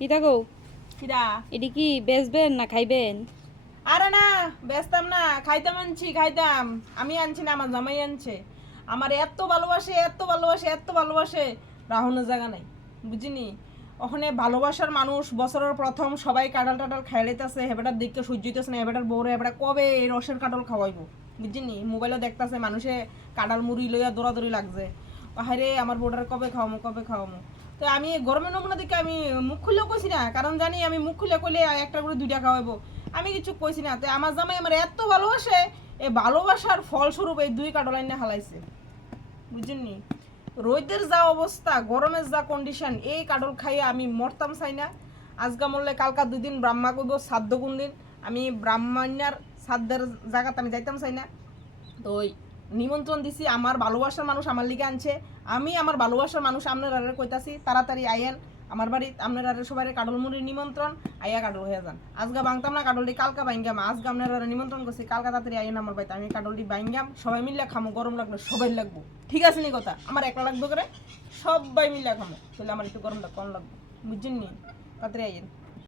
কিতা গো কিরা এটি কি বেচবেন না খাইবেন? আরে না ব্যস্তাম না, খাইতাম আনছি খাইতাম। আমি আনছি না, আমার জামাই আনছে। আমার এত ভালোবাসে এত ভালোবাসে এত ভালোবাসে, রাহুনের জায়গা নাই বুঝিনি। ওখানে ভালোবাসার মানুষ বছরের প্রথম সবাই কাঁঠাল টাটাল খাই লাইতেছে, হেবেটার দেখতে সহ্য হইতেছে না, হেবেটার বউরে হেবেটা কবে এই রসের কাঁঠাল খাওয়াইবো বুঝিনি। মোবাইলে দেখতেছে মানুষে কাঁঠাল মুড়ি লইয়া দৌড়াদৌড়ি লাগছে। হায় আমার বউটার কবে খাওয়ামো কবে খাওয়ামো। তো আমি গরমের নমুনা দিকে আমি মুখ খুলেও কইছি না, কারণ জানি আমি মুখ খুলে কইলে একটা করে দুইটা খাওয়াবো। আমি কিছু কইছি না। তো আমার জামাই আমার এত ভালোবাসে, এই ভালোবাসার ফলস্বরূপ এই দুই কাঁঠাল আইনা হালাইছে বুঝিনি। রোদের যা অবস্থা, গরমের যা কন্ডিশন, এই কাঁঠাল খাইয়ে আমি মরতাম চাই না। আজকা মরলে কালকা 2 দিন ব্রাহ্মা করবো, সাধ্য কোন দিন আমি ব্রাহ্মণার সাধ্যের জায়গাতে আমি যাইতাম চাই না। তো ওই নিমন্ত্রণ দিছি, আমার ভালোবাসার মানুষ আমার লিগে আনছে। আমি আমার ভালোবাসার মানুষ আপনারা কইতাছি তাড়াতাড়ি আইয়েন আমার বাড়ি। আপনারা সবাই কাডল মুড়ির নিমন্ত্রণ, আইয়া কাডল হয়ে যান। আজকে বাংতাম না কাডলটি, কালকা বাইঙ্গাম। আজকে আপনারা নিমন্ত্রণ করছি, কালকা তাড়াতাড়ি আইয়েন আমার বাড়িতে। আমি কাডলটি বাইঙ্গাম, সবাই মিলে খামো। গরম লাগলো সবাই লাগবো, ঠিক আছে নি কথা? আমার একলা লাগবে করে, সবাই মিলে খামো, তাহলে আমার একটু গরমটা কম লাগবে বুঝছেন নি। তাড়াতাড়ি আইয়েন।